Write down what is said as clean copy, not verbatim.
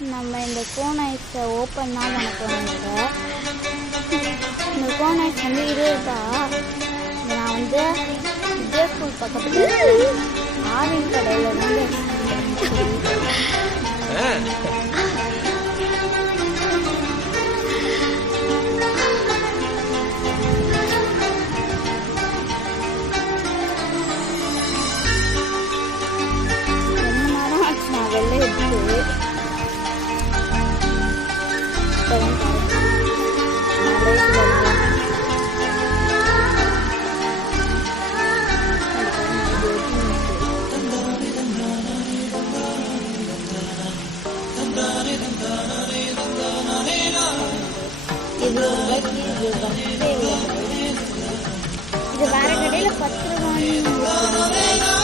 நம்ம இந்த cone ஐஸை open தான் பண்ண போகிறோம். இந்த கோன் ஐஸ் வந்து 20 ரூபா. நான் வந்து விஜய் ஸ்கூல் பக்கத்தில் ஆவின் கடையில் வந்து வெள்ளை எடுத்து இது வேற கடையில் 10 ரூபாய்.